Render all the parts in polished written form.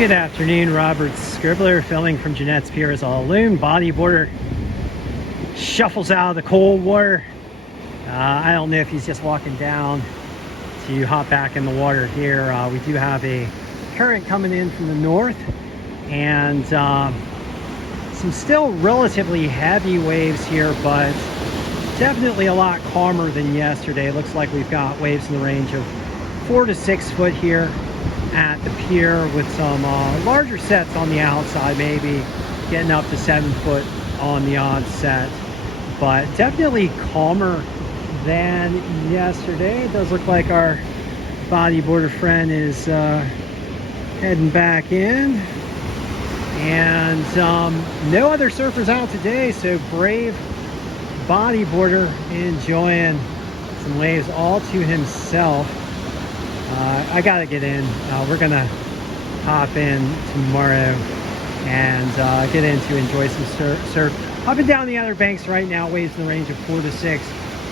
Good afternoon, Robert Scribbler filming from Jeanette's Pier as a lone bodyboarder shuffles out of the cold water. I don't know if he's just walking down to hop back in the water here. We do have a current coming in from the north and some still relatively heavy waves here, but definitely a lot calmer than yesterday. It looks like we've got waves in the range of 4 to 6 foot here at the pier, with some larger sets on the outside, maybe getting up to 7 foot on the odd set, but definitely calmer than yesterday. It does look like our bodyboarder friend is heading back in, and no other surfers out today, so brave bodyboarder enjoying some waves all to himself. I gotta get in. We're gonna hop in tomorrow and get in to enjoy some surf. Up and down the Outer Banks right now, waves in the range of 4 to 6,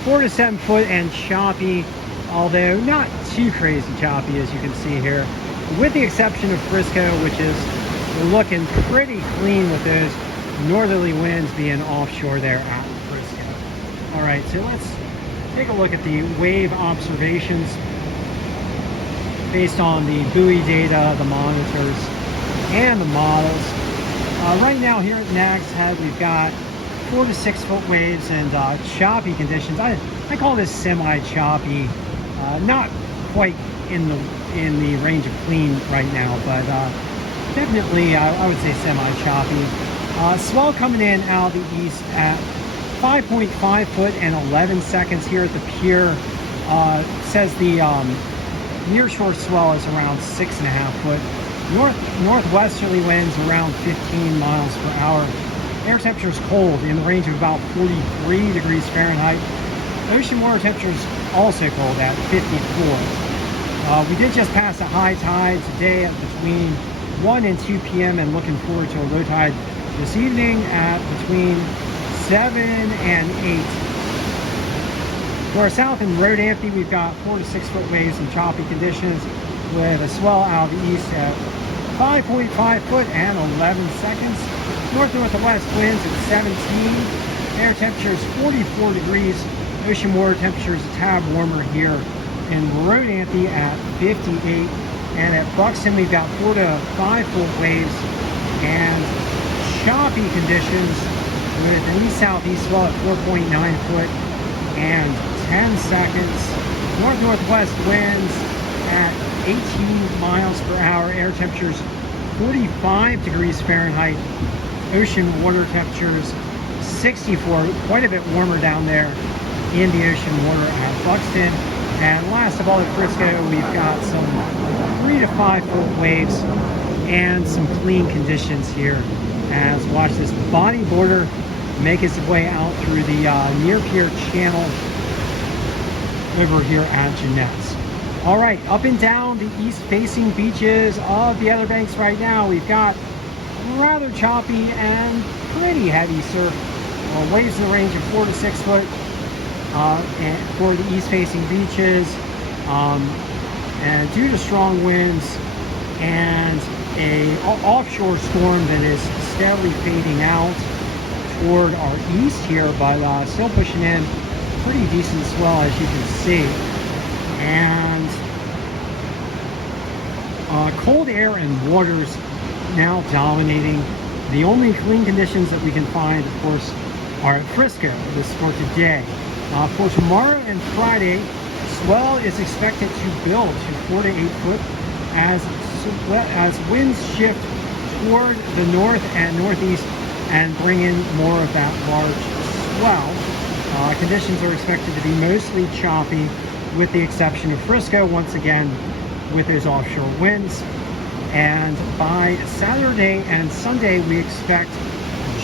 4 to 7 foot, and choppy, although not too crazy choppy as you can see here, with the exception of Frisco, which is looking pretty clean with those northerly winds being offshore there at Frisco. All right, so let's take a look at the wave observations based on the buoy data, the monitors, and the models. Right now here at Nag's Head, we've got 4 to 6 foot waves and choppy conditions. I call this semi-choppy, not quite in the range of clean right now, but definitely I would say semi-choppy. Swell coming in out of the east at 5.5 foot and 11 seconds here at the pier. Says the nearshore swell is around 6.5 foot. Northwesterly winds around 15 miles per hour. Air temperature is cold in the range of about 43 degrees Fahrenheit. Ocean water temperature is also cold at 54. We did just pass a high tide today at between 1 and 2 p.m. and looking forward to a low tide this evening at between 7 and 8. To our south in Road Anthony, we've got 4 to 6 foot waves and choppy conditions, with a swell out of the east at 5.5 foot and 11 seconds. North-northwest winds at 17. Air temperature is 44 degrees. Ocean water temperature is a tad warmer here in Road Anthony at 58. And at Buxton, we've got 4 to 5 foot waves and choppy conditions, with an east-southeast swell at 4.9 foot and 10 seconds. North-northwest winds at 18 miles per hour. Air temperatures 45 degrees Fahrenheit. Ocean water temperatures 64, quite a bit warmer down there in the ocean water at Buxton. And last of all, at Frisco, we've got some 3 to 5 foot waves and some clean conditions here, as watch this bodyboarder make his way out through the near pier channel over here at Jeanette's. All right, up and down the east-facing beaches of the Outer Banks right now, we've got rather choppy and pretty heavy surf. Waves in the range of 4 to 6 foot and for the east-facing beaches, and due to strong winds and a offshore storm that is steadily fading out toward our east here, but still pushing in pretty decent swell, as you can see. And cold air and waters now dominating. The only clean conditions that we can find, of course, are at Frisco. This for today. For tomorrow and Friday, swell is expected to build to 4 to 8 foot as winds shift toward the north and northeast and bring in more of that large swell. Conditions are expected to be mostly choppy, with the exception of Frisco, once again, with those offshore winds. And by Saturday and Sunday, we expect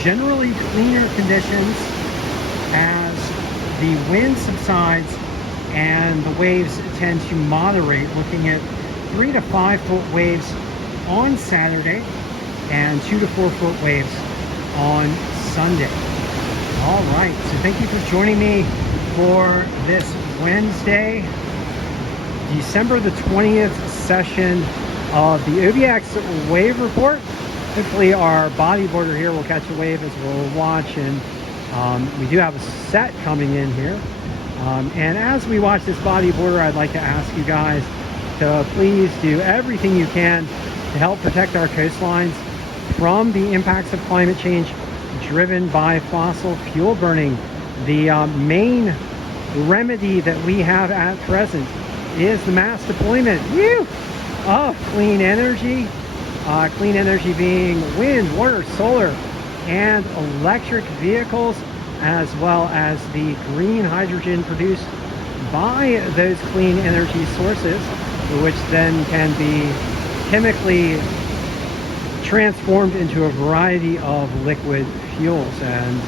generally cleaner conditions as the wind subsides and the waves tend to moderate, looking at 3 to 5 foot waves on Saturday and 2 to 4 foot waves on Sunday. All right, so thank you for joining me for this Wednesday, December the 20th session of the OBX wave report. Hopefully our bodyboarder here will catch a wave as we'll watch, and we do have a set coming in here. And as we watch this bodyboarder, I'd like to ask you guys to please do everything you can to help protect our coastlines from the impacts of climate change driven by fossil fuel burning. The main remedy that we have at present is the mass deployment of clean energy. Clean energy being wind, water, solar, and electric vehicles, as well as the green hydrogen produced by those clean energy sources, which then can be chemically transformed into a variety of liquid fuels. And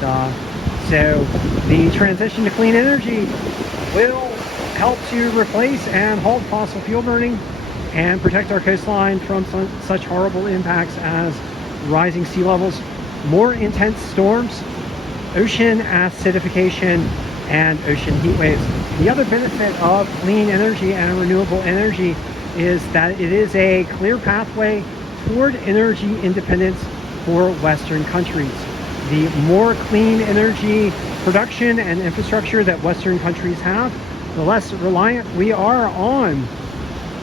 so the transition to clean energy will help to replace and halt fossil fuel burning and protect our coastline from such horrible impacts as rising sea levels, more intense storms, ocean acidification, and ocean heat waves. The other benefit of clean energy and renewable energy is that it is a clear pathway toward energy independence for Western countries. The more clean energy production and infrastructure that Western countries have, the less reliant we are on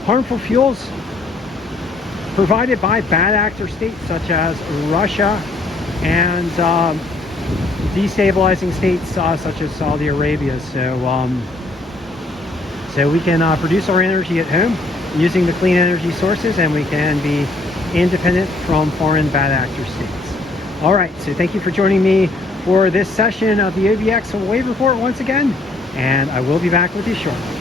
harmful fuels provided by bad actor states such as Russia and destabilizing states such as Saudi Arabia. So we can produce our energy at home using the clean energy sources, and we can be independent from foreign bad actor states. All right, so thank you for joining me for this session of the OBX Wave Report once again, and I will be back with you shortly.